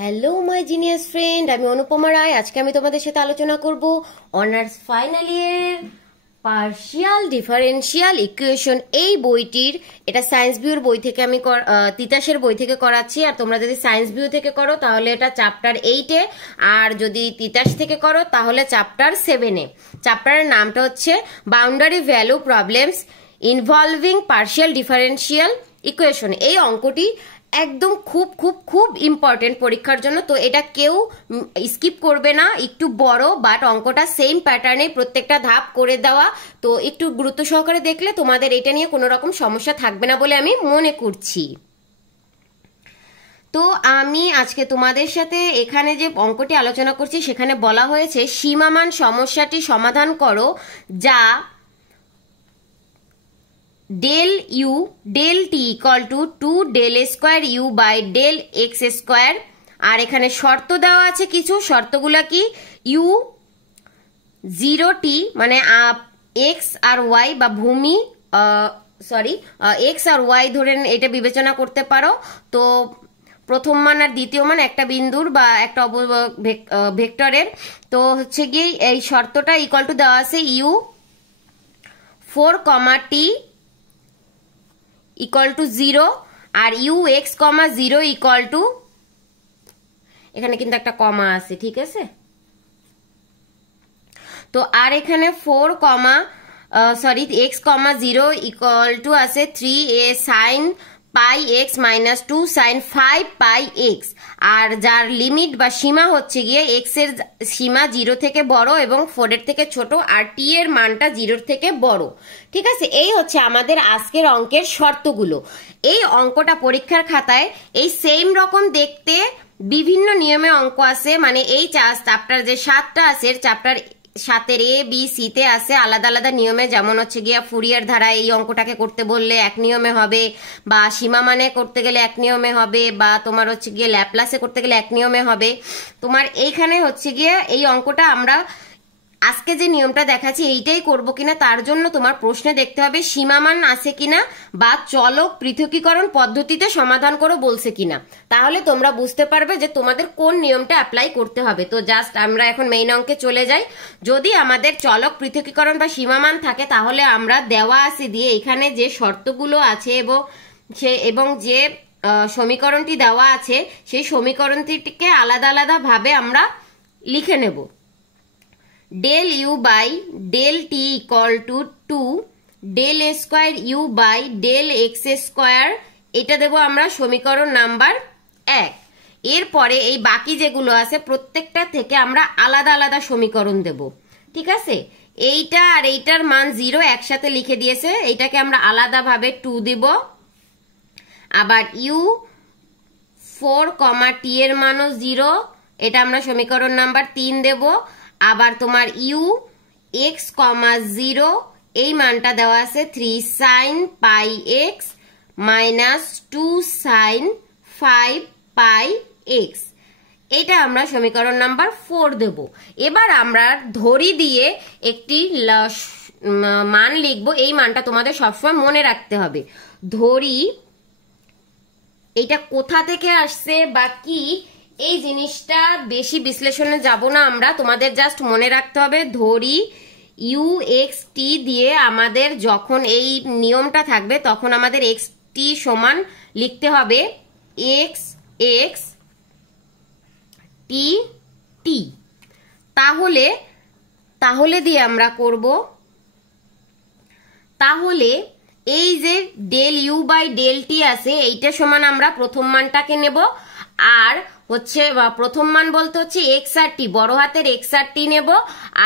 Hello my genius friend, আমি অনুপমা রায়। আজকে আমি তোমাদের সাথে আলোচনা করব অনার্স ফাইনাল ইয়ারের পার্শিয়াল ডিফারেন্সিয়াল ইকুয়েশন এই বইটির। এটা সায়েন্স ভিউর বই থেকে আমি তিতাসের বই থেকে করাচ্ছি। আর তোমরা যদি সায়েন্স ভিউ থেকে করো তাহলে এটা চ্যাপ্টার 8-এ, আর যদি তিতাস থেকে করো তাহলে চ্যাপ্টার 7-এ। চ্যাপ্টারের নামটা হচ্ছে boundary value problems involving partial differential equation. এই অঙ্কটি একদম খুব খুব খুব ইম্পর্টেন্ট পরীক্ষার জন্য, তো এটা কেউ স্কিপ করবে না। একটু বড়, বাট অঙ্কটা সেম প্যাটার্নে প্রত্যেকটা ধাপ করে দেওয়া, তো একটু গুরুত্ব সহকারে দেখলে তোমাদের এটা নিয়ে কোনো রকম সমস্যা থাকবে না বলে আমি মনে করছি। তো আমি আজকে তোমাদের সাথে এখানে যে অঙ্কটি আলোচনা করছি সেখানে বলা হয়েছে সীমামান সমস্যাটি সমাধান করো যা del u del t equal to 2 del a square u by del x square। আর এখানে শর্ত দেওয়া আছে কিছু। শর্তগুলো কি? u 0t মানে x আর y বা ভূমি x আর y ধরে এটা বিবেচনা করতে পারো। তো প্রথম মান আর দ্বিতীয় মান একটা বিন্দুর বা একটা ভেক্টরের। তো হচ্ছে গিয়ে এই শর্তটা ইকুয়াল টু দেওয়া আছে u 4, t ইকুয়াল টু 0 আর u x, 0 ইকুয়াল টু, এখানে কিন্তু একটা কমা আছে, ঠিক আছে? তো আর এখানে 4, x, 0 ইকুয়াল টু আছে 3a sin pi x minus 2 sign 5 pi x. আর যার লিমিট বা সীমা হচ্ছে গিয়ে এক্স এর সীমা 0 থেকে বড় এবং 4 এর থেকে ছোট, আর টি এর মানটা 0 থেকে বড়। ঠিক আছে, এই হচ্ছে আমাদের আজকের অঙ্কের শর্তগুলো। এই অঙ্কটা পরীক্ষার খাতায় এই সেম রকম দেখতে বিভিন্ন নিয়মে অঙ্ক আছে, মানে এই চ্যাপ্টার যে 7টা আছে চ্যাপ্টার 7-এর এ বি সি তে আছে আলাদা আলাদা নিয়মে। যেমন হচ্ছে গিয়া ফুরিয়ার ধারা এই অঙ্কটাকে করতে বললে এক নিয়মে হবে, বা সীমা মানে করতে গেলে এক নিয়মে হবে, বা তোমার হচ্ছে গিয়ে ল্যাপ্লাসে করতে গেলে এক নিয়মে হবে। তোমার এইখানে হচ্ছে গিয়ে এই অঙ্কটা আমরা আজকে যে নিয়মটা দেখাচ্ছি এইটাই করব কিনা তার জন্য তোমার প্রশ্নে দেখতে হবে সীমামান আছে কিনা বা চলক পৃথকীকরণ পদ্ধতিতে সমাধান করো বলছে কিনা। তাহলে তোমরা বুঝতে পারবে যে তোমাদের কোন নিয়মটা অ্যাপ্লাই করতে হবে। তো জাস্ট আমরা এখন মেইন অঙ্কে চলে যাই। যদি আমাদের চলক পৃথকীকরণ বা সীমামান থাকে তাহলে আমরা দেওয়া আছে দিয়ে এখানে যে শর্তগুলো আছে এবং যে সমীকরণটি দেওয়া আছে সেই সমীকরণটিকে আলাদা আলাদা ভাবে আমরা লিখে নেব। del u by del t equal to 2 del a square u by del x square, এটা দেব আমরা সমীকরণ নাম্বার 1। এরপরে এই বাকি যেগুলো আছে প্রত্যেকটা থেকে আমরা আলাদা আলাদা সমীকরণ দেব। ঠিক আছে, এইটা আর এইটার মান 0 একসাথে লিখে দিয়েছে, এইটাকে আমরা আলাদাভাবে 2 দিব। আবার u 4, t এর মানও 0, এটা আমরা সমীকরণ নাম্বার 3 দেব। আবার তোমার u x, 0 এই মানটা দেওয়া আছে 3 sin pi x minus 2 sin 5 pi x, এটা আমরা সমীকরণ নাম্বার 4 দেব। এবার আমরা ধরি দিয়ে একটি মান লিখব। এই মানটা তোমাদের সবসময় মনে রাখতে হবে। ধরি এটা কোথা থেকে আসছে বা কি, এই জিনিসটা বেশি বিশ্লেষণে যাব না আমরা, তোমাদের জাস্ট মনে রাখতে হবে ধরি ইউ এক্স টি দিয়ে আমাদের যখন এই নিয়মটা থাকবে তখন আমাদের এক্স টি সমান লিখতে হবে এক্স এক্স টি টি। তাহলে দিয়ে আমরা করব, তাহলে এই যে del u by del t আছে এইটা সমান আমরা প্রথম মানটাকে নেব। আর হচ্ছে প্রথম মান বলতে হচ্ছে এক্স আর টি, বড় হাতের এক্স আর টি নেব।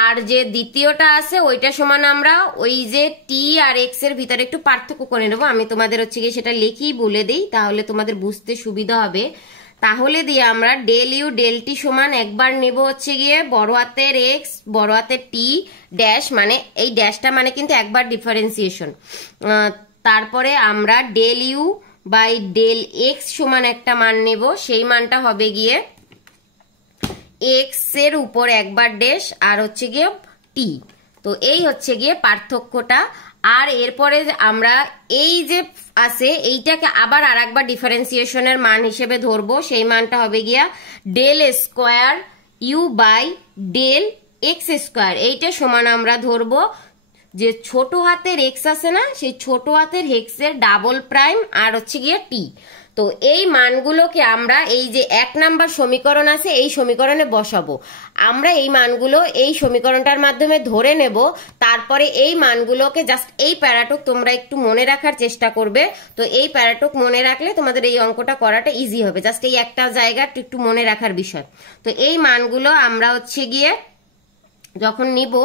আর যে দ্বিতীয়টা আছে ওইটা সমান আমরা ওই যে টি আর এক্স এর ভিতরে একটু পার্থক্য করে নেব। আমি তোমাদের হচ্ছে গিয়ে সেটা লিখেই বলে দিই, তাহলে তোমাদের বুঝতে সুবিধা হবে। তাহলে দিয়ে আমরা ডেল ইউ ডেল টি সমান একবার নেব হচ্ছে গিয়ে বড় হাতের এক্স বড় হাতের টি ড্যাশ, মানে এই ড্যাশটা মানে কিন্তু একবার ডিফারেন্সিয়েশন। তারপরে আমরা del u by del x সমান একটা মান নেব, সেই মানটা হবে গিয়ে এক্স এর উপর একবার ড্যাশ আর হচ্ছে গিয়ে টি। তো এই হচ্ছে গিয়ে পার্থক্যটা। আর এরপরে আমরা এই যে আছে এইটাকে আবার আর একবার ডিফারেন্সিয়েশনের মান হিসেবে ধরবো, সেই মানটা হবে গিয়া del square u by del x square. এইটা সমান আমরা ধরবো যে ছোট হাতের এক্স আছে না, সেই ছোট হাতের এক্সের ডাবল প্রাইম আর হচ্ছে গিয়ে টি। তো এই মানগুলোকে আমরা এই যে 1 নাম্বার সমীকরণ আছে এই সমীকরণে বসাবো। আমরা এই মানগুলো এই সমীকরণটার মাধ্যমে ধরে নেব, তারপরে এই মানগুলোকে জাস্ট এই প্যারাটুক তোমরা একটু মনে রাখার চেষ্টা করবে। তো এই প্যারাটুক মনে রাখলে তোমাদের এই অঙ্কটা করাটা ইজি হবে, জাস্ট এই একটা জায়গা একটু মনে রাখার বিষয়। তো এই মানগুলো আমরা হচ্ছে গিয়ে যখন নিব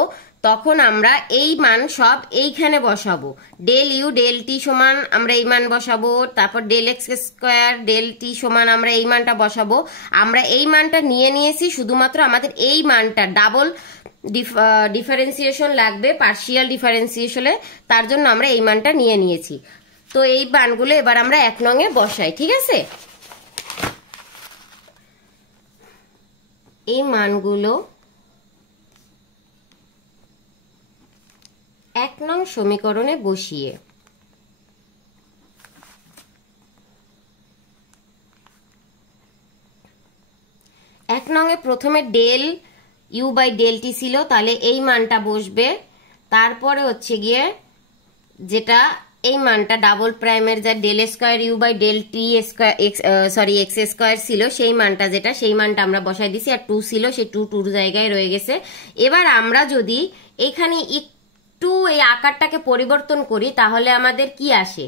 তখন আমরা এই মান সব এইখানে বসাবো। ডেল ইউ ডেল টি সমান আমরা এই মান বসাবো, তারপর del x square del t সমান আমরা এই মানটা বসাবো। আমরা এই মানটা নিয়েছি শুধুমাত্র আমাদের এই মানটা ডাবল ডিফারেন্সিয়েশন লাগবে পার্শিয়াল ডিফারেন্সিয়েশনে, তার জন্য আমরা এই মানটা নিয়েছি। তো এই মানগুলো এবার আমরা 1 নং-এ বসাই, ঠিক আছে। এই মানগুলো 1 নং সমীকরণে বসিয়ে 1 নং-এ প্রথমে del u by del t ছিল, তাহলে এই মানটা বসবে। তারপরে হচ্ছে গিয়ে যেটা এই মানটা ডাবল প্রাইমের যা del square u by del t square x square ছিল সেই মানটা যেটা, সেই মানটা আমরা বসাই দিছি। আর 2 ছিল, সেই 2 জায়গায় রয়ে গেছে। এবার আমরা যদি এখানে একটু এই আকারটাকে পরিবর্তন করি তাহলে আমাদের কি আসে,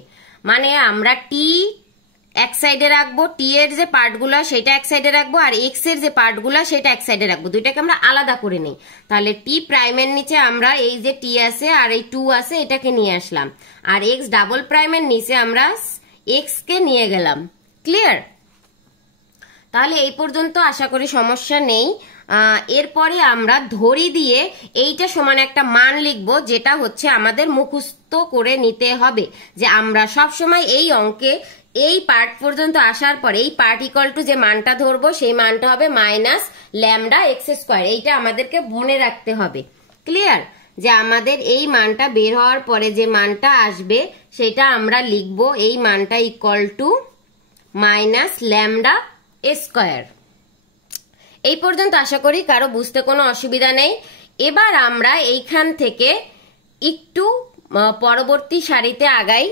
মানে আমরা টি এক সাইডে রাখবো, টি এর যে পার্টগুলো সেটা এক সাইডে রাখবো, আর এক্স এর যে পার্টগুলো সেটা এক সাইডে রাখবো, দুইটাকে আমরা আলাদা করে নেই। তাহলে টি প্রাইমের নিচে আমরা এই যে টি আছে আর এই 2 আছে এটাকে নিয়ে আসলাম, আর এক্স ডাবল প্রাইমের নিচে আমরা এক্স কে নিয়ে গেলাম। ক্লিয়ার? তাহলে এই পর্যন্ত আশা করি সমস্যা নেই। এরপরে আমরা ধরি দিয়ে এইটা সমান একটা মান লিখবো, যেটা হচ্ছে আমাদের মুখস্থ করে নিতে হবে যে আমরা সব সময় এই অঙ্কে এই পার্ট পর্যন্ত আসার পর এই পার্ট ইকুয়াল টু যে মানটা ধরবো সেই মানটা হবে মাইনাস ল্যামডা এক্স স্কোয়ার। এইটা আমাদেরকে মনে রাখতে হবে। ক্লিয়ার? যে আমাদের এই মানটা বের হওয়ার পরে যে মানটা আসবে সেটা আমরা লিখবো এই মানটা equal to minus lambda square. এই পর্যন্ত আশা করি কারো বুঝতে কোনো অসুবিধা নেই। এবার আমরা এইখান থেকে একটু পরবর্তী সারিতে আগাই।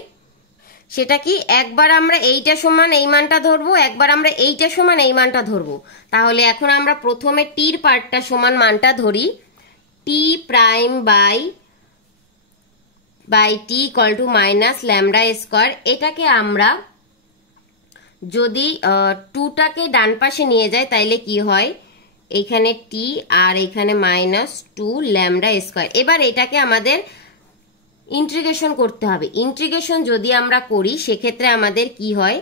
সেটা কি, একবার আমরা এইটা সমান এই মানটা ধরবো, একবার আমরা এইটা সমান এই মানটা ধরবো। তাহলে এখন আমরা প্রথমে টির পার্টটা সমান মানটা ধরি, T prime by T equal to minus lambda square. এটাকে আমরা যদি 2টাকে ডান পাশে নিয়ে যাই তাইলে কি হয়, এইখানে টি আর এখানে মাইনাস 2 ল্যামডা স্কোয়ার। এবার এটাকে আমাদের ইন্টিগ্রেশন করতে হবে। ইন্টিগ্রেশন যদি আমরা করি সেক্ষেত্রে আমাদের কি হয়,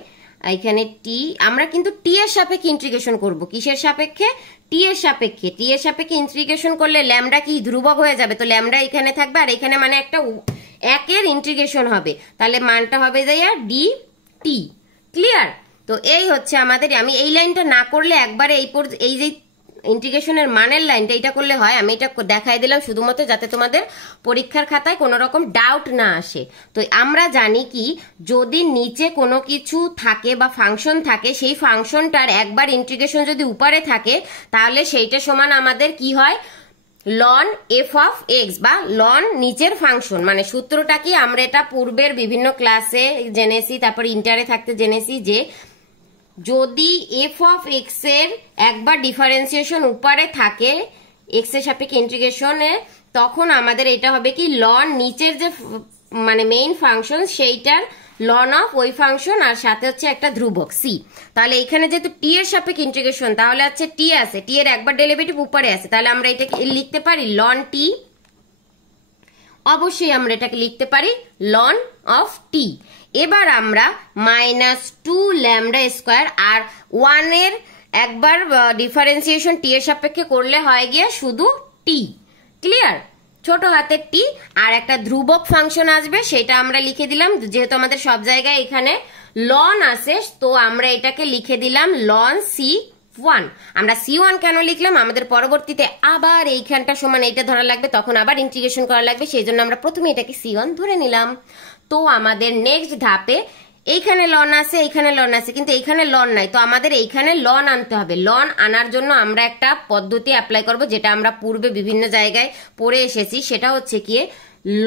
এখানে টি আমরা কিন্তু টি এর সাপেক্ষে ইন্টিগ্রেশন করব। কিসের সাপেক্ষে? টি এর সাপেক্ষে। টি এর সাপেক্ষে ইন্টিগ্রেশন করলে ল্যামডা কি ধ্রুবক হয়ে যাবে, তো ল্যামডা এখানে থাকবে আর এখানে মানে একটা 1-এর ইন্টিগ্রেশন হবে, তাহলে মানটা হবে যাইয়া ডি টি। ক্লিয়ার? তো এই হচ্ছে আমাদের, আমি এই লাইনটা না করলে একবারে এই যে ইন্টিগ্রেশনের মানের লাইনটা এটা করলে হয়, আমি এটা দেখাই দিলাম শুধুমাত্র যাতে তোমাদের পরীক্ষার খাতায় কোনো রকম ডাউট না আসে। তো আমরা জানি কি, যদি নিচে কোনো কিছু থাকে বা ফাংশন থাকে, সেই ফাংশনটার একবার ইন্টিগ্রেশন যদি উপরে থাকে তাহলে সেইটা সমান আমাদের কি হয়, লন এফ অফ এক্স বা লন নিচের ফাংশন। মানে সূত্রটা কি, আমরা এটা পূর্বের বিভিন্ন ক্লাসে জেনেছি, তারপর ইন্টারে থাকতে জেনেছি যে যদি এফ অফ এক্স এর একবার ডিফারেন্সিয়েশন উপরে থাকে এক্স এর সাপেক্ষে ইন্টিগ্রেশনে, তখন আমাদের এটা হবে কি লন নিচের যে মানে মেইন ফাংশন সেইটার লন অফ ওই ফাংশন আর সাথে হচ্ছে একটা ধ্রুবক সি। তাহলে এখানে যেহেতু টি এর সাপেক্ষে ইন্টিগ্রেশন, তাহলে হচ্ছে টি আছে, টি এর একবার ডেরিভেটিভ উপরে আছে, তাহলে আমরা এটাকে লিখতে পারি লন টি। অবশ্যই আমরা এটাকে লিখতে পারি লন অফ টি। এবার আমরা মাইনাস 2 ল্যামডা স্কোয়ার আর 1 এর একবার ডিফারেন্সিয়েশন টি এর সাপেক্ষে করলে হয় গিয়ে শুধু টি। ক্লিয়ার? ছোট হাতের টি আর একটা ধ্রুবক ফাংশন আসবে, সেটা আমরা লিখে দিলাম। যেহেতু আমাদের সব জায়গায় এখানে লন আছে তো আমরা এটাকে লিখে দিলাম লন সি 1। আমরা c1 কেন লিখলাম, আমাদের পরবর্তীতে আবার এইখানটা সমান এইটা ধরা লাগবে, তখন আবার ইন্টিগ্রেশন করা লাগবে, সেই জন্য আমরা প্রথমে এটাকে c1 ধরে নিলাম। তো আমাদের নেক্সট ধাপে এইখানে লন আছে, এইখানে লন আছে, কিন্তু এইখানে লন নাই, তো আমাদের এইখানে লন আনতে হবে। লন আনার জন্য আমরা একটা পদ্ধতি অ্যাপ্লাই করব, যেটা আমরা পূর্বে বিভিন্ন জায়গায় পড়ে এসেছি। সেটা হচ্ছে কি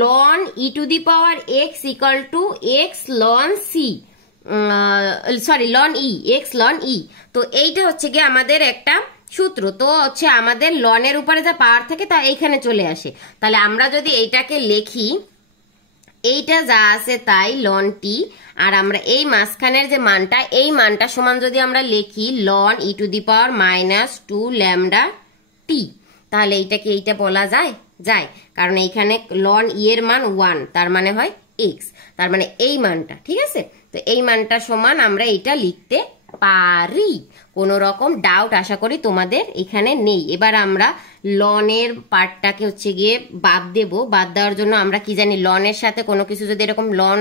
ln e to the power x equal to x ln C, sorry ln e, x ln e. তো এইটা হচ্ছে কি আমাদের একটা সূত্র। তো হচ্ছে আমাদের লনের উপরে যা পাওয়ার থাকে তা এইখানে চলে আসে। তাহলে আমরা যদি এইটাকে লিখি, এইটা যা আছে তাই লন টি, আর আমরা এই মাঝখানের যে মানটা, এই মানটা সমান যদি আমরা লিখি ln e to the power minus 2 lambda T, তাহলে এইটাকে এইটা বলা যায়, যায়, কারণ এইখানে লন ই এর মান 1, তার মানে হয় এক্স, তার মানে এই মানটা, ঠিক আছে। তো এই মানটা সমান আমরা এটা লিখতে পারি। কোনো রকম ডাউট আশা করি তোমাদের এখানে নেই। এবার আমরা লনের পার্টটাকে হচ্ছে গিয়ে বাদ দেব। বাদ দেওয়ার জন্য আমরা কি জানি, লনের সাথে কোনো কিছু যদি এরকম লন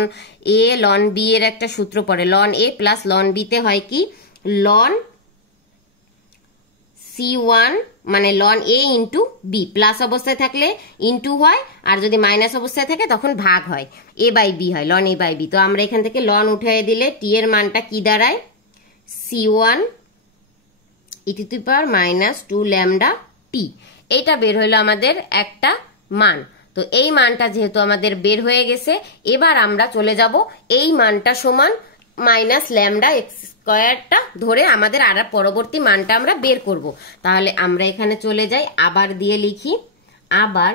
এ লন বি এর একটা সূত্র পড়ে, লন এ প্লাস লন বি তে হয় কি লন c1, মানে লন এ ইন্টু বি, প্লাস অবস্থায় থাকলে ইন্টু হয়, আর যদি মাইনাস অবস্থায় থাকে তখন ভাগ হয়, এ বাই বি হয়, লন এ বাই বি। তো আমরা এখান থেকে লন উঠিয়ে দিলে টি এর মানটা কি দাঁড়ায়, c1 e to the power minus 2 lambda T. এইটা বের হইলো আমাদের একটা মান। তো এই মানটা যেহেতু আমাদের বের হয়ে গেছে, এবার আমরা চলে যাব এই মানটা সমান মাইনাস ল্যামডা এক্স স্কোয়ারটা ধরে আমাদের আর পরবর্তী মানটা আমরা বের করব। তাহলে আমরা এখানে চলে যাই, আবার দিয়ে লিখি, আবার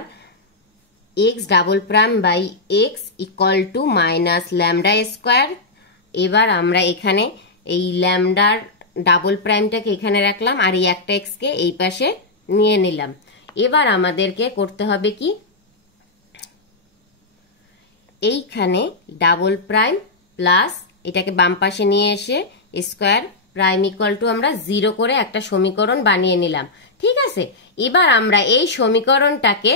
x double prime by x equal to minus lambda square. এবার আমরা এখানে এই ল্যামডার ডাবল প্রাইমটাকে এখানে রাখলাম, আর এই একটা এক্সকে এই পাশে নিয়ে নিলাম। এবার আমাদেরকে করতে হবে কি, এইখানে ডাবল প্রাইম প্লাস এটাকে বাম পাশে নিয়ে এসে স্কোয়ার প্রাইম ইকুয়াল টু আমরা 0 করে একটা সমীকরণ বানিয়ে নিলাম, ঠিক আছে। এবার আমরা এই সমীকরণটাকে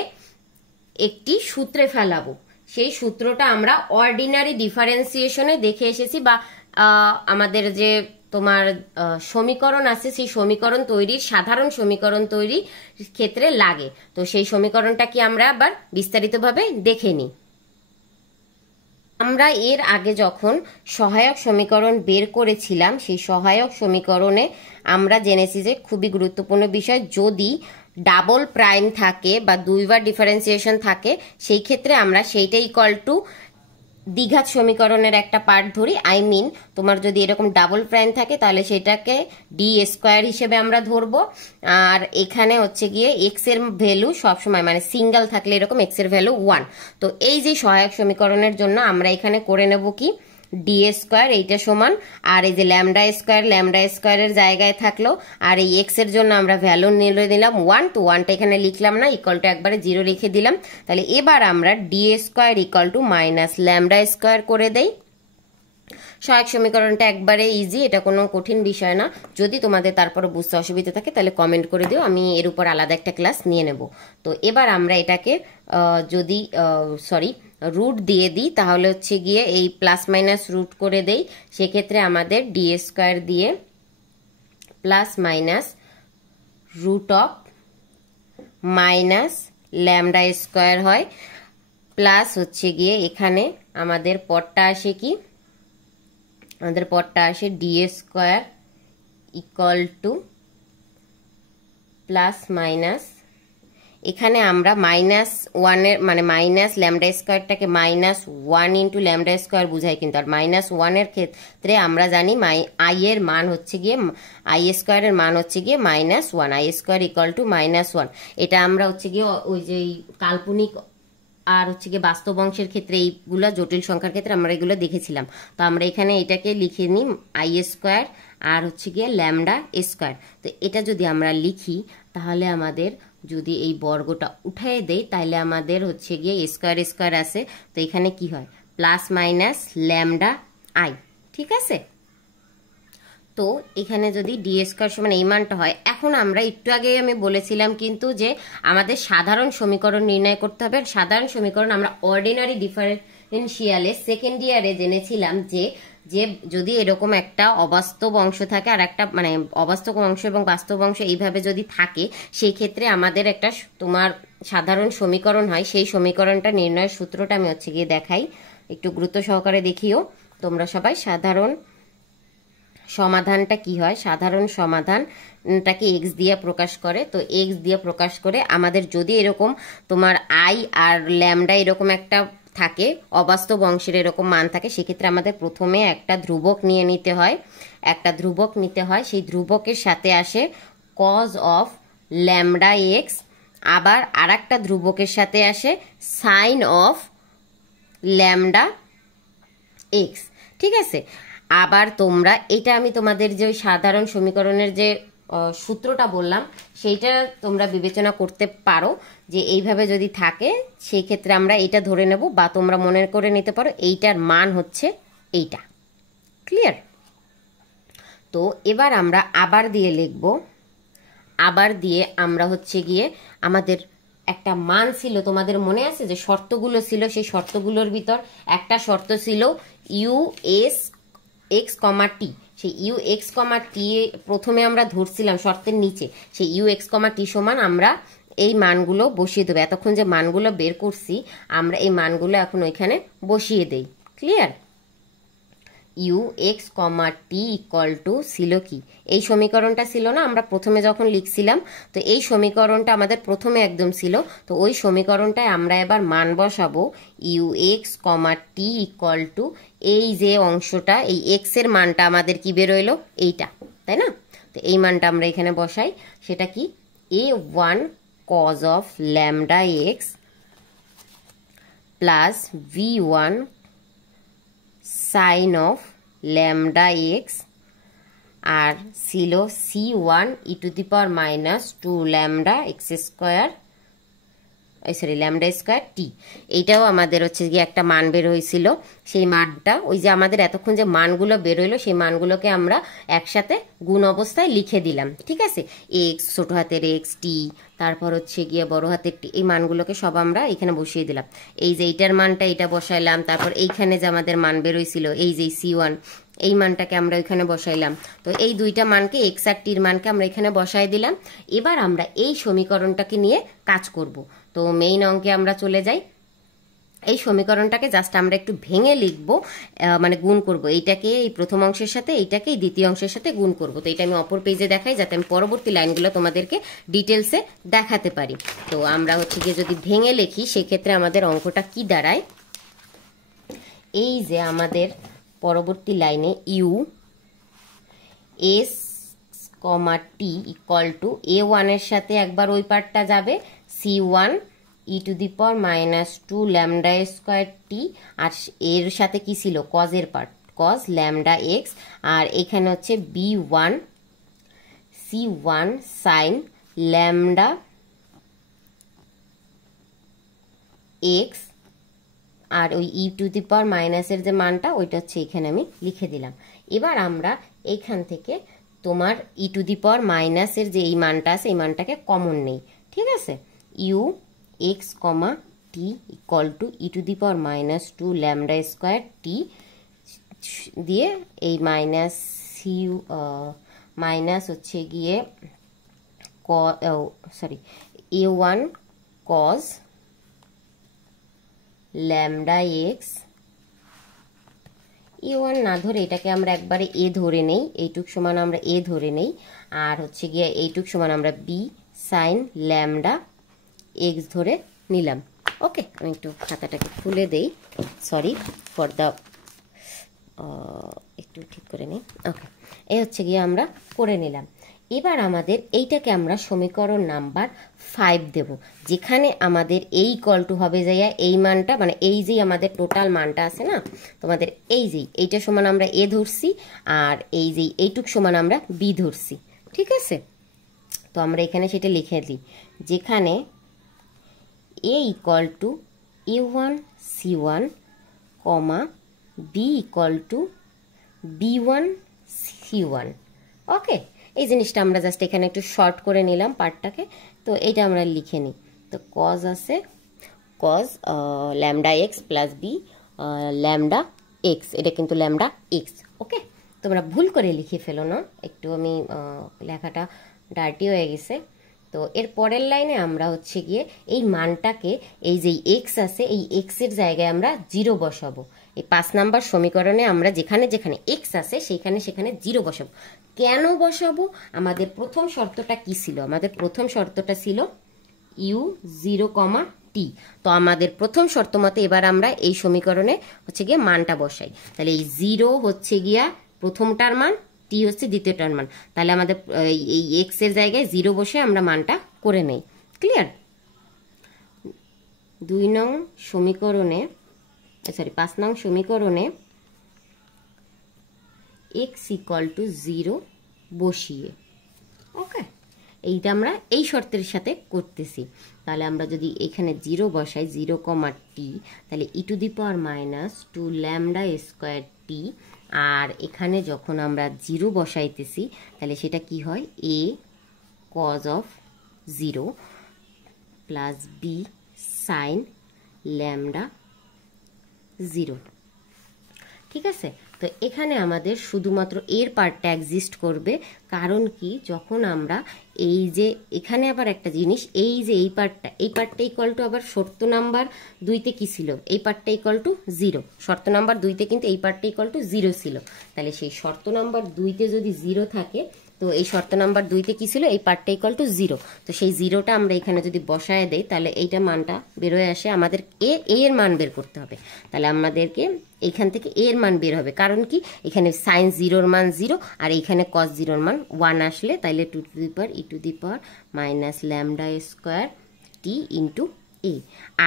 একটি সূত্রে ফেলাবো। সেই সূত্রটা আমরা অর্ডিনারি ডিফারেন্সিয়েশনে দেখে এসেছি, বা আমাদের যে তোমার সমীকরণ আছে সেই সমীকরণ তৈরির, সাধারণ সমীকরণ তৈরির ক্ষেত্রে লাগে। তো সেই সমীকরণটা কি আমরা আবার বিস্তারিতভাবে দেখে নিই। আমরা এর আগে যখন সহায়ক সমীকরণ বের করেছিলাম, সেই সহায়ক সমীকরণে আমরা জেনেছি যে খুবই গুরুত্বপূর্ণ বিষয়, যদি ডাবল প্রাইম থাকে বা দুইবার ডিফারেন্সিয়েশন থাকে, সেই ক্ষেত্রে আমরা সেইটা ইকুয়াল টু দ্বিঘাত সমীকরণের একটা পার্ট ধরি। আই মিন, তোমার যদি এরকম ডাবল প্রাইম থাকে তাহলে সেটাকে ডি স্কোয়ার হিসেবে আমরা ধরবো, আর এখানে হচ্ছে গিয়ে এক্স এর ভ্যালু সবসময়, মানে সিঙ্গেল থাকলে এরকম এক্স এর ভ্যালু 1। তো এই যে সহায়ক সমীকরণের জন্য আমরা এখানে করে নেব কি ডি স্কোয়ার, এইটা সমান, আর এই যে ল্যামডা স্কোয়ারের জায়গায় থাকলো, আর এই এক্স এর জন্য আমরা ভ্যালু নিয়ে নিলাম 1, তো 1টা এখানে লিখলাম না, ইকুয়ালটা একবারে 0 লিখে দিলাম। তাহলে এবার আমরা D square equal to minus lambda square করে দেই। সহায়ক সমীকরণটা একবারে ইজি, এটা কোনো কঠিন বিষয় না। যদি তোমাদের তারপরে বুঝতে অসুবিধা থাকে তাহলে কমেন্ট করে দিও, আমি এর উপর আলাদা একটা ক্লাস নিয়ে নেব। তো এবার আমরা এটাকে যদি রুট দিয়ে দিই, তাহলে হচ্ছে গিয়ে এই প্লাস মাইনাস রুট করে দেই, সেক্ষেত্রে আমাদের ডি স্কোয়ার দিয়ে plus minus root of minus lambda square হয়, প্লাস হচ্ছে গিয়ে এখানে আমাদের পদটা আসে কি, আমাদের পদটা আসে D square equal to plus minus, এখানে আমরা মাইনাস 1 মানে মাইনাস ল্যামডা স্কোয়ারটাকে মাইনাস 1 ইন্টু ল্যামডা স্কোয়ার বুঝাই, কিন্তু আর মাইনাস 1-এর ক্ষেত্রে আমরা জানি আই এর মান হচ্ছে গিয়ে, আই স্কোয়ারের মান হচ্ছে গিয়ে -1, আই স্কোয়ার ইকুয়াল টু -1। এটা আমরা হচ্ছে গিয়ে ওই যে কাল্পনিক আর হচ্ছে গিয়ে বাস্তব অংশের ক্ষেত্রে, এইগুলো জটিল সংখ্যার ক্ষেত্রে আমরা এগুলো দেখেছিলাম। তো আমরা এখানে এটাকে লিখে নিই আই স্কোয়ার আর হচ্ছে গিয়ে ল্যামডা স্কোয়ার। তো এটা যদি আমরা লিখি, তাহলে আমাদের যদি এই বর্গটা উঠিয়ে দেই, তাহলে আমাদের হচ্ছে গিয়ে স্কোয়ার স্কোয়ার আছে, তো এখানে কি হয় প্লাস মাইনাস ল্যামডা আই, ঠিক আছে। তো এখানে যদি ডি স্কোয়ার সমান এই মানটা হয়, এখন আমরা একটু আগে আমি বলেছিলাম কিন্তু যে আমাদের সাধারণ সমীকরণ নির্ণয় করতে হবে। সাধারণ সমীকরণ আমরা অর্ডিনারি ডিফারেন্সিয়ালে সেকেন্ড ইয়ারে জেনেছিলাম যে যে যদি এরকম একটা অবাস্তব অংশ থাকে আর একটা মানে অবাস্তব অংশ এবং বাস্তব অংশ এইভাবে যদি থাকে, সেই ক্ষেত্রে আমাদের একটা তোমার সাধারণ সমীকরণ হয়। সেই সমীকরণটা নির্ণয়ের সূত্রটা আমি হচ্ছে গিয়ে দেখাই, একটু গুরুত্ব সহকারে দেখিও তোমরা সবাই। সাধারণ সমাধানটা কি হয়? সাধারণ সমাধানটাকে এক্স দিয়ে প্রকাশ করে। তো এক্স দিয়ে প্রকাশ করে আমাদের যদি এরকম তোমার আই আর ল্যামডা এরকম একটা থাকে, অবাস্তব অংশের এরকম মান থাকে, সেক্ষেত্রে আমাদের প্রথমে একটা ধ্রুবক নিয়ে নিতে হয়, একটা ধ্রুবক নিতে হয়। সেই ধ্রুবকের সাথে আসে কজ অফ ল্যামডা এক্স, আবার আর একটা ধ্রুবকের সাথে আসে সাইন অফ ল্যামডা এক্স। ঠিক আছে, আবার তোমরা এটা আমি তোমাদের যে ওই সাধারণ সমীকরণের যে সূত্রটা বললাম সেইটা তোমরা বিবেচনা করতে পারো যে এইভাবে যদি থাকে সেই ক্ষেত্রে আমরা এটা ধরে নেব, বা তোমরা মনে করে নিতে পারো এইটার মান হচ্ছে এইটা। ক্লিয়ার? তো এবার আমরা আবার দিয়ে লিখব। আবার দিয়ে আমরা হচ্ছে গিয়ে আমাদের একটা মান ছিল, তোমাদের মনে আছে যে শর্তগুলো ছিল, সেই শর্তগুলোর ভিতর একটা শর্ত ছিল ইউ এস এক্স কমা টি। সেই ইউ এক্স কমা টি প্রথমে আমরা ধরছিলাম শর্তের নিচে, সেই ইউ এক্স কমা টি সমান আমরা এই মানগুলো বসিয়ে দেবো। এতক্ষণ যে মানগুলো বের করছি আমরা এই মানগুলো এখন ওইখানে বসিয়ে দেই। Clear? U x comma T equal to ছিল কি, এই সমীকরণটা ছিল না আমরা প্রথমে যখন লিখছিলাম, তো এই সমীকরণটা আমাদের প্রথমে একদম ছিল। তো ওই সমীকরণটায় আমরা এবার মান বসাবো u x comma T equal to এই যে অংশটা, এই এক্স এর মানটা আমাদের কি বেরোইলো এইটা, তাই না? তো এই মানটা আমরা এখানে বসাই, সেটা কি A one cos of lambda x plus V one sine of lambda x, আর ছিল C one e to the power minus two lambda x square, sorry lambda square T. এইটাও আমাদের হচ্ছে গিয়ে একটা মান বের হয়েছিল। সেই মানটা ওই যে আমাদের এতক্ষণ যে মানগুলো বের হইলো সেই মানগুলোকে আমরা একসাথে গুণ অবস্থায় লিখে দিলাম। ঠিক আছে, এক্স ছোট হাতের এক্স টি, তারপর হচ্ছে গিয়ে বড় হাতের টি, এই মানগুলোকে সব আমরা এখানে বসিয়ে দিলাম। এই যে এইটার মানটা এটা বসাইলাম, তারপর এইখানে যে আমাদের মান বের হয়েছিল এই যে সি ওয়ান, এই মানটাকে আমরা ওইখানে বসাইলাম। তো এই দুইটা মানকে এক্স আর টির মানকে আমরা এখানে বসাই দিলাম। এবার আমরা এই সমীকরণটাকে নিয়ে কাজ করব। তো মেইন অঙ্কে আমরা চলে যাই। এই সমীকরণটাকে জাস্ট আমরা একটু ভেঙে লিখবো, মানে গুণ করব। এইটাকে এই প্রথম অংশের সাথে এইটাকে এই দ্বিতীয় অংশের সাথে গুণ করব। তো এটা আমি অপর পেজে দেখাই যাতে আমি পরবর্তী লাইনগুলো তোমাদেরকে ডিটেলসে দেখাতে পারি। তো আমরা হচ্ছে গিয়ে যদি ভেঙে লিখি সেক্ষেত্রে আমাদের অঙ্কটা কি দাঁড়ায়, এই যে আমাদের পরবর্তী লাইনে U S comma T equal to A ওয়ানের সাথে একবার ওই পার্টটা যাবে C one e to the power minus two lambda square T, আর এর সাথে কি ছিল কজের পার্ট, কজ ল্যামডা এক্স, আর এখানে হচ্ছে B one C one sine lambda x, আর ওই ই টু দি পাওয়ার মাইনাসের যে মানটা ওইটা হচ্ছে এখানে আমি লিখে দিলাম। এবার আমরা এইখান থেকে তোমার ই টু দি পাওয়ার মাইনাসের যে এই মানটা আছে এই মানটাকে কমন নেই। ঠিক আছে, U x comma T equal to e to the power minus two lambda square T দিয়ে এই মাইনাস সি মাইনাস হচ্ছে গিয়ে sorry A one cos lambda x, A one না ধরে এটাকে আমরা একবারে এ ধরে নেই, এইটুক সমান আমরা এ ধরে নেই, আর হচ্ছে গিয়ে এইটুক সমান আমরা বি সাইন ল্যামডা এক্স ধরে নিলাম। ওকে, আমি একটু খাতাটাকে খুলে দেই, সরি ফর দ্য, একটু ঠিক করে নিই। ওকে, এই হচ্ছে গিয়ে আমরা করে নিলাম। এবার আমাদের এইটাকে আমরা সমীকরণ নাম্বার 5 দেব, যেখানে আমাদের এই ইকুয়াল টু হবে যাইয়া এই মানটা, মানে এই যে আমাদের টোটাল মানটা আছে না তোমাদের, এই যে এইটা সমান আমরা এ ধরছি, আর এই যে এইটুক সমান আমরা বি ধরছি। ঠিক আছে, তো আমরা এখানে সেটা লিখে দিই, যেখানে A equal to A one C one comma B equal to B one C one. Okay, এই জিনিসটা আমরা জাস্ট এখানে একটু শর্ট করে নিলাম পার্টটাকে। তো এইটা আমরা লিখে নিই। তো কজ আছে cos lambda x plus B lambda x, এটা কিন্তু ল্যামডা এক্স। ওকে, তোমরা ভুল করে লিখে ফেলো না, একটু আমি লেখাটা ডার্টি হয়ে গেছে। তো এর পরের লাইনে আমরা হচ্ছে গিয়ে এই মানটাকে, এই যে এক্স আছে, এই এক্সের জায়গায় আমরা 0 বসাবো। এই 5 নাম্বার সমীকরণে আমরা যেখানে যেখানে এক্স আছে সেখানে সেখানে 0 বসাবো। কেন বসাবো? আমাদের প্রথম শর্তটা কি ছিল? আমাদের প্রথম শর্তটা ছিল ইউ 0, টি। তো আমাদের প্রথম শর্ত মতে এবার আমরা এই সমীকরণে হচ্ছে গিয়ে মানটা বসাই। তাহলে এই 0 হচ্ছে গিয়া প্রথমটার মান, টি হচ্ছে দ্বিতীয়টার মান। তাহলে আমাদের এই এক্স এর জায়গায় 0 বসে আমরা মানটা করে নেই। ক্লিয়ার? 2 নং সমীকরণে, সরি 5 নং সমীকরণে এক্স ইকুয়াল টু 0 বসিয়ে, ওকে, এইটা আমরা এই শর্তের সাথে করতেছি। তাহলে আমরা যদি এখানে 0 বসাই, 0, টি, তাহলে e⁻² ল্যামডা স্কোয়ার টি। আর এখানে যখন আমরা 0 বসাইতেছি তাহলে সেটা কি হয়? a cos of 0 plus b sin lambda 0। ঠিক আছে? তো এখানে আমাদের শুধুমাত্র এর পার্টটা এক্সিস্ট করবে। কারণ কি, যখন আমরা এই যে এখানে আবার একটা জিনিস, এই যে এই পার্টটা ইকুয়াল টু আবার শর্ত নাম্বার 2তে কি ছিল? এই পার্টটা ইকুয়াল টু 0। শর্ত নাম্বার 2তে কিন্তু এই পার্টটা ইকুয়াল টু 0 ছিল। তাহলে সেই শর্ত নাম্বার 2তে যদি 0 থাকে, তো এই শর্ত নাম্বার 2তে কি ছিল? এই পার্টটা ইকুয়াল টু 0। তো সেই 0টা আমরা এখানে যদি বসায় দেই তাহলে এইটা মানটা বেরোয় আসে। আমাদের এর মান বের করতে হবে। তাহলে আমাদেরকে এইখান থেকে এর মান বের হবে। কারণ কি, এখানে সাইন 0-র মান 0 আর এইখানে কস 0-র মান 1 আসলে, তাইলে 2e⁻² ল্যামডা স্কোয়ার টি ইন্টু এ।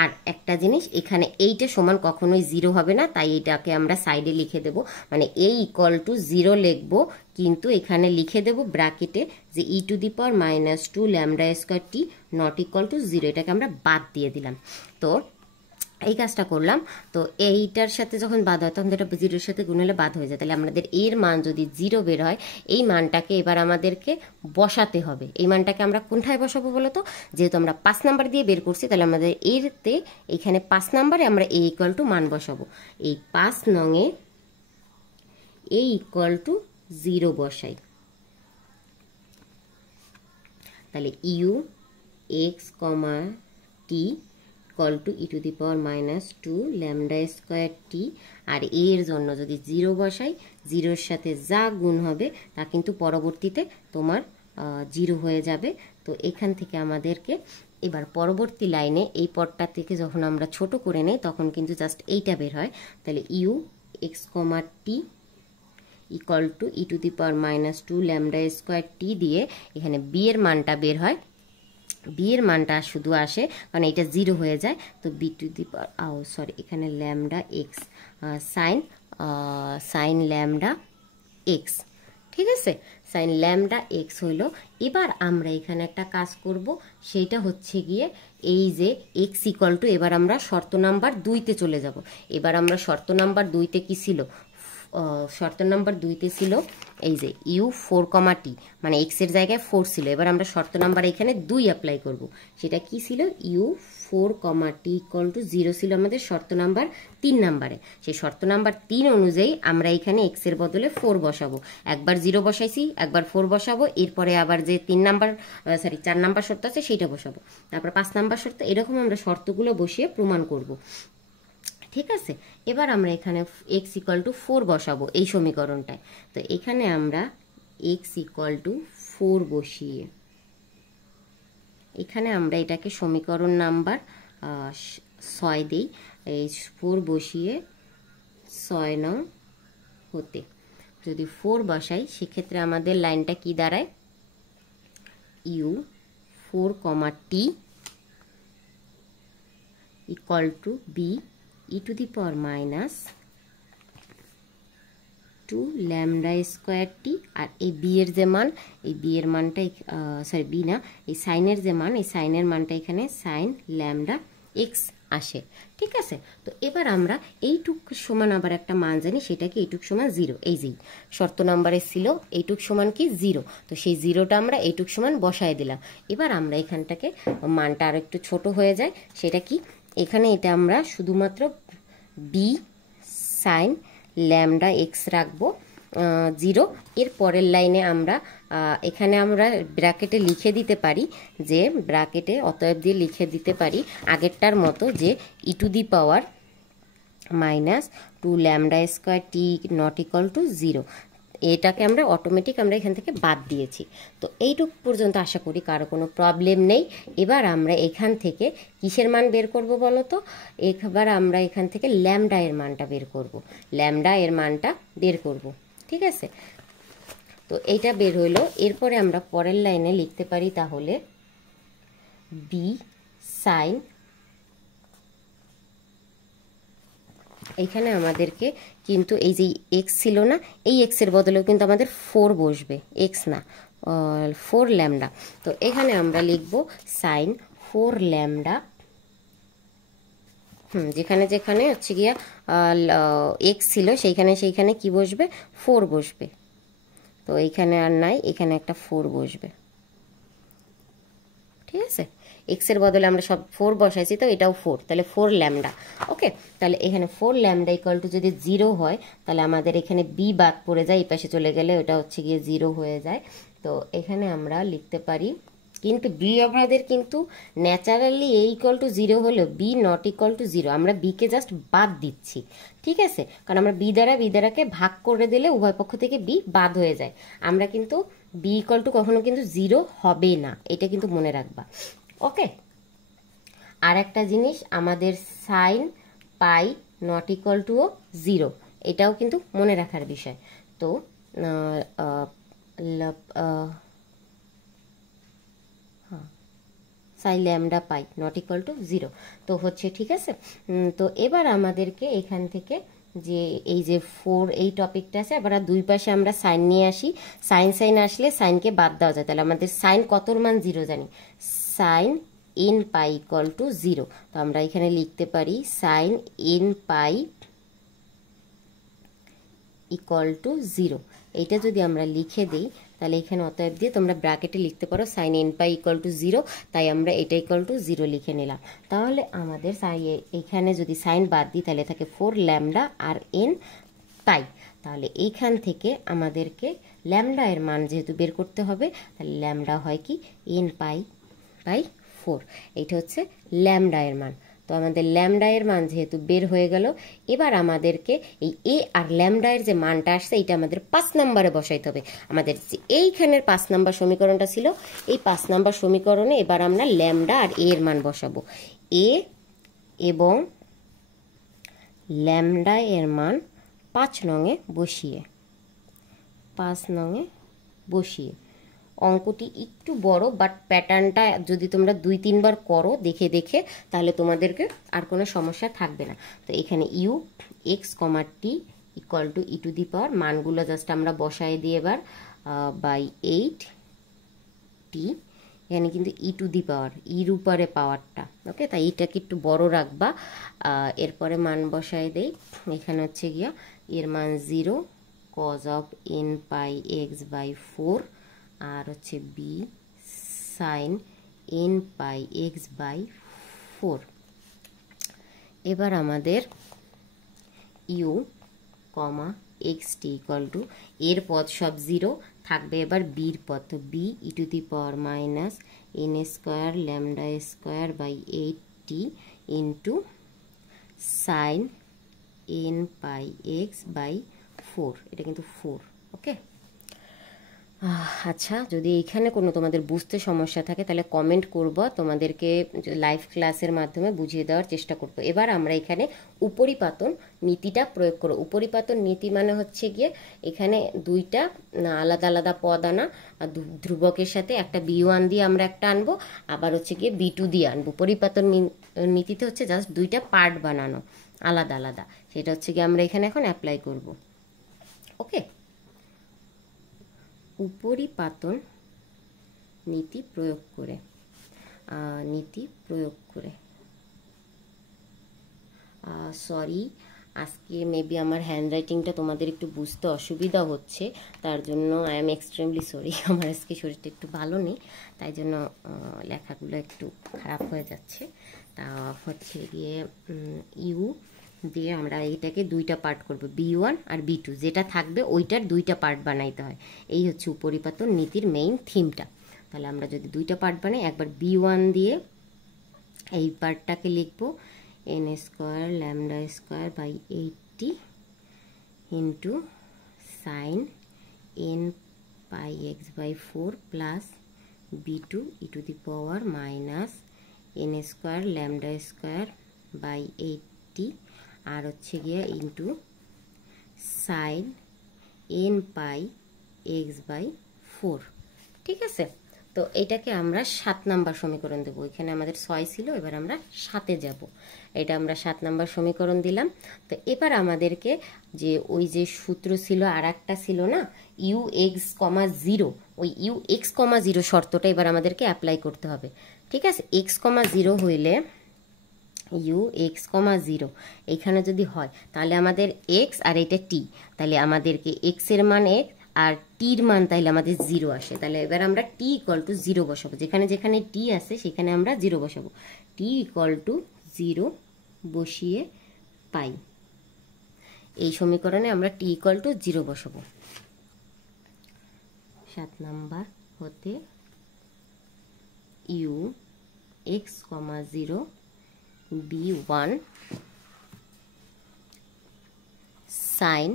আর একটা জিনিস, এখানে এইটা সমান কখনোই 0 হবে না, তাই এটাকে আমরা সাইডে লিখে দেব। মানে a ইকুয়াল টু 0 লিখবো, কিন্তু এখানে লিখে দেব ব্র্যাকেটে যে e⁻² lambda square T not equal to 0। এটাকে আমরা বাদ দিয়ে দিলাম। তো এই কাজটা করলাম। তো এইটার সাথে যখন বাদ হয় তখন এটা 0-এর সাথে গুণ হলে বাদ হয়ে যায়। তাহলে আমাদের এর মান যদি 0 বের হয়, এই মানটাকে এবার আমাদেরকে বসাতে হবে। এই মানটাকে আমরা কোনটায় বসাবো বলো তো? যেহেতু আমরা 5 নাম্বার দিয়ে বের করছি, তাহলে আমাদের এরতে এখানে 5 নাম্বারে আমরা a ইকুয়াল টু মান বসাবো। এই 5 নংয়ে a ইকুয়াল টু 0 বসাই। তাহলে U x, T equal to e⁻² lambda square T. আর এর জন্য যদি 0 বসাই, 0-এর সাথে যা গুণ হবে তা কিন্তু পরবর্তীতে তোমার 0 হয়ে যাবে। তো এখান থেকে আমাদেরকে এবার পরবর্তী লাইনে এই পদটা থেকে যখন আমরা ছোট করে নেই তখন কিন্তু জাস্ট এইটা বের হয়। তাহলে U x, T equal to e⁻² lambda square T দিয়ে এখানে বি এর মানটা বের হয়। বি এর মানটা শুধু আসে কারণ এটা 0 হয়ে যায়। তো এখানে lambda x sign lambda x. ঠিক আছে, সাইন ল্যামডা এক্স হইল। এবার আমরা এখানে একটা কাজ করব, সেইটা হচ্ছে গিয়ে এই যে এক্স ইকুয়াল টু, এবার আমরা শর্ত নাম্বার 2তে চলে যাব। এবার আমরা শর্ত নাম্বার 2তে কি ছিল? শর্ত নাম্বার 2তে ছিল এই যে ইউ 4, টি, মানে এক্স এর জায়গায় 4 ছিল। এবার আমরা শর্ত নাম্বার এখানে 2 অ্যাপ্লাই করব। সেটা কি ছিল? ইউ 4, টি ইকুয়াল টু 0 ছিল আমাদের শর্ত নাম্বার 3 নাম্বারে। সেই শর্ত নাম্বার 3 অনুযায়ী আমরা এখানে এক্স এর বদলে 4 বসাবো। একবার 0 বসাইছি, একবার 4 বসাবো, এরপরে আবার যে 4 নাম্বার শর্ত আছে সেইটা বসাবো, তারপর 5 নাম্বার শর্ত। এরকম আমরা শর্তগুলো বসিয়ে প্রমাণ করব। ঠিক আছে, এবার আমরা এখানে এক্স ইকুয়াল টু 4 বসাবো এই সমীকরণটায়। তো এখানে আমরা এক্স ইকুয়াল টু 4 বসিয়ে এখানে আমরা এটাকে সমীকরণ নাম্বার 6 দিই। এই 4 বসিয়ে 6 নং হতে যদি 4 বসাই, সেক্ষেত্রে আমাদের লাইনটা কি দাঁড়ায়? U 4, T equal to B e⁻² lambda square T. আর এই বি এর যে মান, এই বি এর মানটা বি না, এই সাইনের যে মান, এই সাইনের মানটা এখানে সাইন ল্যামডা এক্স আসে। ঠিক আছে, তো এবার আমরা এইটুক সমান আবার একটা মান জানি, সেটা কি এইটুক সমান 0। এই যে শর্ত নাম্বারে ছিল এইটুক সমান কি 0, তো সেই 0টা আমরা এইটুক সমান বসায় দিলাম। এবার আমরা এখানটাকে মানটা আর একটু ছোট হয়ে যায়, সেটা কি? এখানে এটা আমরা শুধুমাত্র বি সাইন ল্যামডা এক্স রাখবো। 0। এর পরের লাইনে আমরা এখানে আমরা ব্র্যাকেটে লিখে দিতে পারি যে ব্র্যাকেটে অতএব দিয়ে লিখে দিতে পারি আগেরটার মতো যে e⁻² -2 lambda square t not equal to 0। এটাকে আমরা অটোমেটিক আমরা এখান থেকে বাদ দিয়েছি। তো এইটুকু পর্যন্ত আশা করি কারো কোনো প্রবলেম নেই। এবার আমরা এখান থেকে কিসের মান বের করব বলো তো? এবার আমরা এখান থেকে ল্যামডা এর মানটা বের করব, ল্যামডা এর মানটা বের করব, ঠিক আছে? তো এইটা বের হইলো। এরপরে আমরা পরের লাইনে লিখতে পারি তাহলে বি সাইন, এইখানে আমাদেরকে কিন্তু এই যে এক্স ছিল না, এই এক্সের বদলেও কিন্তু আমাদের 4 বসবে, এক্স না 4 ল্যামডা। তো এখানে আমরা লিখব সাইন 4 ল্যামডা, যেখানে যেখানে হচ্ছে গিয়া এক্স ছিল সেইখানে কি বসবে? 4 বসবে। তো এইখানে আর নাই, এখানে একটা 4 বসবে, ঠিক আছে? এক্সের বদলে আমরা সব 4 বসাইছি, তো এটাও 4, তাহলে 4 ল্যামডা। ওকে, তাহলে এখানে 4 ল্যামডা ইকুয়াল টু যদি 0 হয় তাহলে আমাদের এখানে বি বাদ পড়ে যায়, এই পাশে চলে গেলে ওটা হচ্ছে গিয়ে 0 হয়ে যায়। তো এখানে আমরা লিখতে পারি, কিন্তু বি আমাদের কিন্তু ন্যাচারালি এ ইকুয়াল টু 0 হলেও বি নট ইকুয়াল টু 0, আমরা বিকে জাস্ট বাদ দিচ্ছি, ঠিক আছে? কারণ আমরা বি দ্বারাকে ভাগ করে দিলে উভয় পক্ষ থেকে বি বাদ হয়ে যায়। আমরা কিন্তু বি ইকুয়াল টু কখনো কিন্তু 0 হবে না, এটা কিন্তু মনে রাখবা। ওকে, আর একটা জিনিস, আমাদের sine pi not equal to 0, এটাও কিন্তু মনে রাখার বিষয়। তো সাই lambda pi not equal to 0 তো হচ্ছে, ঠিক আছে? তো এবার আমাদেরকে এখান থেকে যে এই যে 4 এই টপিকটা আছে, এবার দুই পাশে আমরা সাইন নিয়ে আসি। সাইন আসলে সাইনকে বাদ দেওয়া যায়, তাহলে আমাদের সাইন কতর মান 0 জানি, sine n pi equal to 0। তো আমরা এখানে লিখতে পারি sine n pi equal to 0। এইটা যদি আমরা লিখে দিই তাহলে এখানে অতএব দিয়ে তোমরা ব্র্যাকেটে লিখতে পারো sine n pi equal to 0, তাই আমরা এটা ইকুয়াল টু 0 লিখে নিলাম। তাহলে আমাদের এখানে যদি সাইন বাদ দিই তাহলে থাকে 4 ল্যামডা আর n পাই। তাহলে এইখান থেকে আমাদেরকে ল্যামডা এর মান যেহেতু বের করতে হবে, তাহলে ল্যামডা হয় কি n পাই বাই 4, এইটা হচ্ছে ল্যামডা এর মান। তো আমাদের ল্যামডা এর মান যেহেতু বের হয়ে গেল, এবার আমাদেরকে এই এ আর ল্যামডা এর যে মানটা আসছে এইটা আমাদের 5 নম্বরে বসাইতে হবে। আমাদের এইখানের 5 নম্বর সমীকরণটা ছিল, এই 5 নম্বর সমীকরণে এবার আমরা ল্যামডা আর এ এর মান বসাবো। এ এবং ল্যামডা এর মান 5 নঙে বসিয়ে, 5 নঙে বসিয়ে, অঙ্কটি একটু বড়, বাট প্যাটার্নটা যদি তোমরা 2-3 বার করো দেখে দেখে তাহলে তোমাদেরকে আর কোনো সমস্যা থাকবে না। তো এখানে U x comma T equal to e to the power, মানগুলো জাস্ট আমরা বসাই দিয়ে এবার বাই 8 টি, এখানে কিন্তু ই টু দি পাওয়ার, ইর উপরে পাওয়ারটা, ওকে? তাই এটাকে একটু বড় রাখবা। এরপরে মান বসাই দেই, এখানে হচ্ছে গিয়া এর মান 0 cos of n pi x by 4, আর হচ্ছে B sine n pi x by 4। এবার আমাদের u comma x T equal to, এর পদ সব 0 থাকবে, এবার বির পদ, তো B e to the power minus n square lambda square by 8t into sine n pi x by 4, এটা কিন্তু 4, ওকে? আচ্ছা, যদি এইখানে কোনো তোমাদের বুঝতে সমস্যা থাকে তাহলে কমেন্ট করব, তোমাদেরকে লাইভ ক্লাসের মাধ্যমে বুঝিয়ে দেওয়ার চেষ্টা করব। এবার আমরা এখানে উপরিপাতন নীতিটা প্রয়োগ করব। উপরিপাতন নীতি মানে হচ্ছে গিয়ে এখানে দুইটা আলাদা আলাদা পদ আনা, ধ্রুবকের সাথে একটা b1 দিয়ে আমরা একটা আনবো, আবার হচ্ছে গিয়ে b2 দিয়ে আনবো। পরিপাতন নীতিতে হচ্ছে জাস্ট দুইটা পার্ট বানানো আলাদা আলাদা, সেটা হচ্ছে গিয়ে আমরা এখানে এখন অ্যাপ্লাই করব, ওকে? উপরিপাতন নীতি প্রয়োগ করে, সরি আজকে মেবি আমার হ্যান্ডরাইটিংটা তোমাদের একটু বুঝতে অসুবিধা হচ্ছে, তার জন্য আই এম এক্সট্রিমলি সরি। আমার আজকে শরীরটা একটু ভালো নেই, তাই জন্য লেখাগুলো একটু খারাপ হয়ে যাচ্ছে। তা হচ্ছে গিয়ে ইউ দিয়ে আমরা এটাকে দুইটা পার্ট করব, B1 আর B2, যেটা থাকবে ওইটার দুইটা পার্ট বানাইতে হয়। এই হচ্ছে উপরিপাতন নীতির মেইন থিমটা। তাহলে আমরা যদি দুইটা পার্ট বানাই, একবার B1 দিয়ে এই পার্টটাকে লিখবো n square lambda square by 80 into sine n pi x by 4 plus B2 e to the power minus n square lambda square by 80 আর হচ্ছে গিয়ে into sine n pi x by 4। ঠিক আছে, তো এটাকে আমরা 7 নাম্বার সমীকরণ দেবো। এখানে আমাদের 6 ছিল, এবার আমরা 7-এ যাব। এটা আমরা 7 নাম্বার সমীকরণ দিলাম। তো এবার আমাদেরকে যে ওই যে সূত্র ছিল আর একটা ছিল না, ux,0, ওই ux,0 শর্তটা এবার আমাদেরকে অ্যাপ্লাই করতে হবে। ঠিক আছে, x,0 হইলে ux,0 এখানে যদি হয় তাহলে আমাদের x আর এটা t, তাহলে আমাদেরকে x এর মান x আর টির মান তাহলে আমাদের 0 আসে। তাহলে এবার আমরা t = 0 বসাবো, যেখানে যেখানে t আছে সেখানে আমরা 0 বসাবো। t = 0 বসিয়ে পাই, এই সমীকরণে আমরা t = 0 বসাবো। 7 নাম্বার হতে ux,0 B1 sin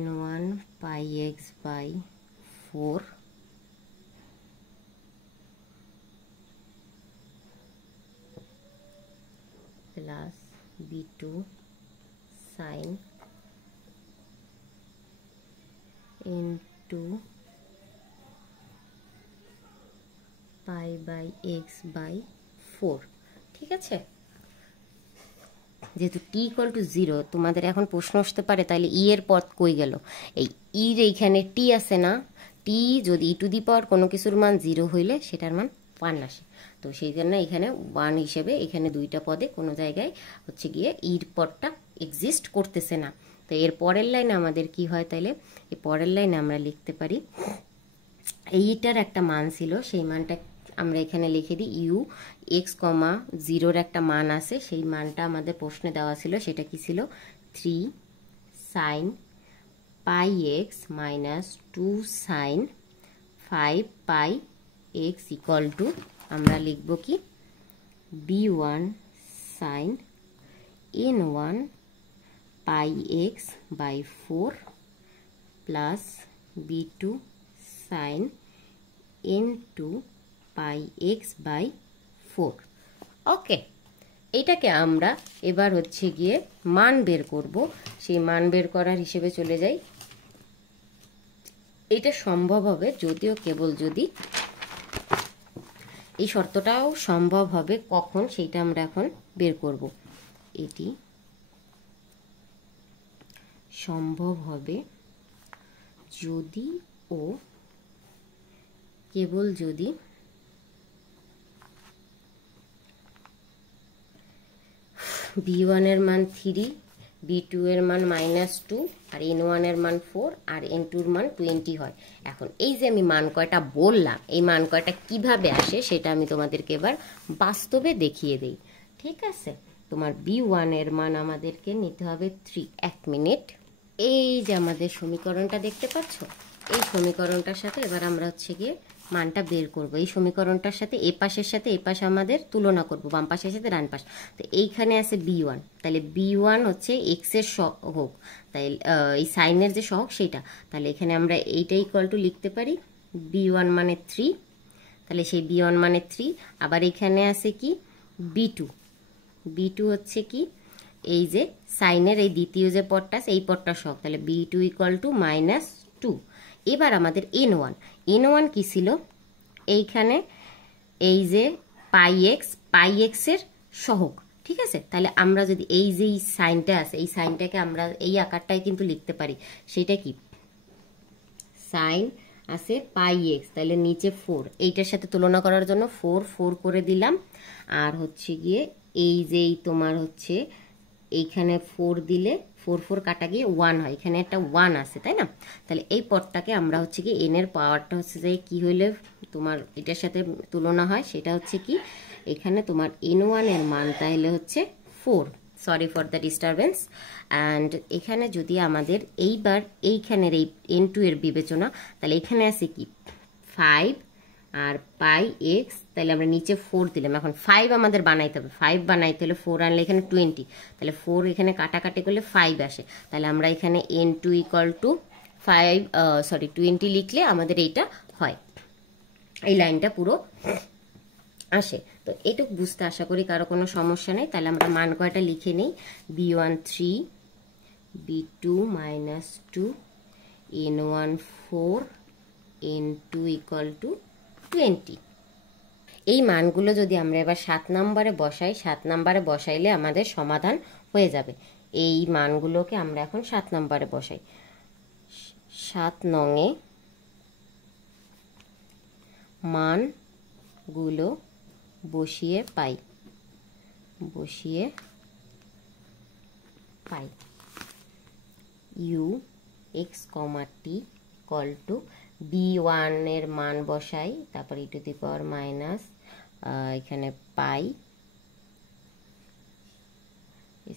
n1 pi x by 4 plus B2 sin n2 pi by x by 4। ঠিক আছে, যেহেতু t = 0 তোমাদের এখন প্রশ্ন আসতে পারে তাহলে ই এর পদ কই গেল। এই ইর এইখানে t আছে না, t যদি e টু দি পাওয়ার কোনো কিছুর মান 0 হইলে সেটার মান 1 আসে। তো সেই জন্য এখানে 1 হিসেবে এখানে দুইটা পদে কোনো জায়গায় হচ্ছে গিয়ে ইর পদটা এক্সিস্ট করতেছে না। তো এর পরের লাইনে আমাদের কি হয়, তাহলে এই পরের লাইনে আমরা লিখতে পারি এইটার একটা মান ছিল, সেই মানটা আমরা এখানে লিখে দিই ux,0 একটা মান আছে, সেই মানটা আমাদের প্রশ্নে দেওয়া ছিল। সেটা কি ছিল, 3 sin pi x minus 2 sin 5 pi x equal to আমরা লিখব কি B1 sin n1 pi x by 4 plus B2 sin n2 pi x by 4। Okay, এটাকে আমরা এবার হচ্ছে গিয়ে মান বের করব। সেই মান বের করার হিসেবে চলে যাই। এটা সম্ভব হবে যদিও কেবল যদি, এই শর্তটাও সম্ভব হবে কখন সেইটা আমরা এখন বের করব। এটি সম্ভব হবে যদি ও কেবল যদি B1 এর মান 3, B2 এর মান -2 আর n1 এর মান 4 আর n2 এর মান 20 হয়। এখন এই যে আমি মান কয়টা বললাম, এই মান কয়টা কিভাবে আসে সেটা আমি তোমাদেরকে এবার বাস্তবে দেখিয়ে দেই। ঠিক আছে, তোমার B1 এর মান আমাদেরকে নিতে হবে 3। 1 মিনিট, এই যে আমাদের সমীকরণটা দেখতে পাচ্ছ, এই সমীকরণটার সাথে এবার আমরা হচ্ছে গিয়ে মানটা বের করব। এই সমীকরণটার সাথে এ পাশের সাথে এ পাশে আমাদের তুলনা করব, বাম পাশের সাথে ডান পাশ। তো এইখানে আছে B1, তাহলে B1 হচ্ছে x এর সহগ, তাই এই সাইনের যে সহগ সেটা। তাহলে এখানে আমরা এইটা ইকুয়াল টু লিখতে পারি B1 মানে 3, তাহলে সেই B1 মানে 3। আবার এখানে আছে কি B2 হচ্ছে কি এই যে সাইনের এই দ্বিতীয় যে পদটা আছে এই পদটার সহগ, তাহলে B2 ইকুয়াল টু -2। এবার আমাদের n1 কি ছিল, এইখানে এই যে পাই এক্স এর সহগ। ঠিক আছে, তাহলে আমরা যদি এই যে সাইনটা আছে এই সাইনটাকে আমরা এই আকারটাই কিন্তু লিখতে পারি। সেটা কি, সাইন আছে পাই এক্স, তাহলে নিচে 4, এইটার সাথে তুলনা করার জন্য 4 করে দিলাম। আর হচ্ছে গিয়ে এই যেই তোমার হচ্ছে এইখানে 4 দিলে 4 কাটা গিয়ে 1 হয়, এখানে একটা 1 আছে তাই না। তাহলে এই পদটাকে আমরা হচ্ছে কি n এর পাওয়ারটা হচ্ছে যে কি হইলে তোমার এটার সাথে তুলনা হয়, সেটা হচ্ছে কি এখানে তোমার n1 এর মান তাহলে হচ্ছে 4, sorry for the disturbance. And এখানে যদি আমাদের এইবার এইখানের এই n2 এর বিবেচনা, তাহলে এখানে আছে কি 5 আর পাই এক্স, তাহলে আমরা নিচে 4 দিলাম। এখন 5 আমাদের বানাইতে হবে, 5 বানাইতে হলে 4 আনলে এখানে 20, তাহলে 4 এখানে কাটাকাটি করলে 5 আসে। তাহলে আমরা এখানে n2 ইকুয়াল টু 20 লিখলে আমাদের এইটা হয়, এই লাইনটা পুরো আসে। তো এটুকু বুঝতে আশা করি কারো কোনো সমস্যা নেই। তাহলে আমরা মান কয়টা লিখে নিই, b1 3, b2 -2, n1 4, n2 equal to 20। এই মানগুলো যদি আমরা এবার 7 নম্বরে বসাই, 7 নম্বরে বসাইলে আমাদের সমাধান হয়ে যাবে। এই মানগুলোকে আমরা এখন 7 নম্বরে বসাই। 7 নংয়ে মানগুলো বসিয়ে পাই u x, t equal two b1 এর মান বসাই, তারপর e to the power minus এখানে পাই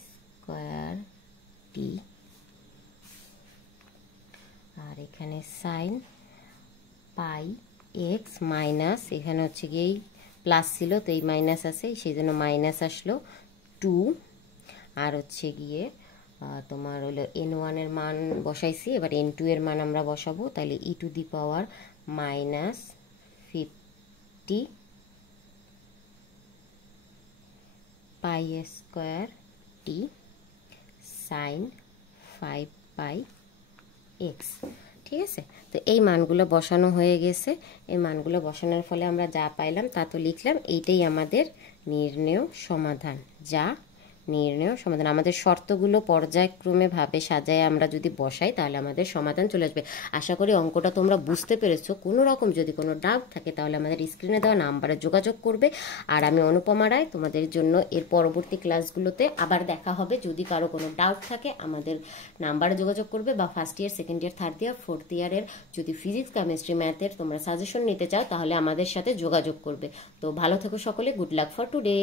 স্কয়ার টি, আর এখানে সাইন পাই এক্স মাইনাস, এখানে হচ্ছে গিয়ে প্লাস ছিল তো এই মাইনাস আছে, সেই জন্য মাইনাস আসলো 2, আর হচ্ছে গিয়ে তোমার হলো n1 এর মান বসাইছি, এবার n2 এর মান আমরা বসাবো। তাহলে e to the power minus 50 pi square t sine 5 pi x. ঠিক আছে, তো এই মানগুলো বসানো হয়ে গেছে। এই মানগুলো বসানোর ফলে আমরা যা পাইলাম তা তো লিখলাম। এইটাই আমাদের নির্ণেয় সমাধান, আমাদের শর্তগুলো পর্যায়ক্রমে ভাবে সাজায় আমরা যদি বসাই তাহলে আমাদের সমাধান চলে আসবে। আশা করি অঙ্কটা তোমরা বুঝতে পেরেছো। কোনো রকম যদি কোনো ডাউট থাকে তাহলে আমাদের স্ক্রিনে দেওয়া নাম্বারে যোগাযোগ করবে। আর আমি অনুপমা রায় তোমাদের জন্য এর পরবর্তী ক্লাসগুলোতে আবার দেখা হবে। যদি কারো কোনো ডাউট থাকে আমাদের নাম্বারে যোগাযোগ করবে, বা first year, second year, third year, fourth ইয়ারের যদি ফিজিক্স, কেমিস্ট্রি, ম্যাথের তোমরা সাজেশন নিতে চাও তাহলে আমাদের সাথে যোগাযোগ করবে। তো ভালো থেকো সকলে, গুড লাক ফর টুডে।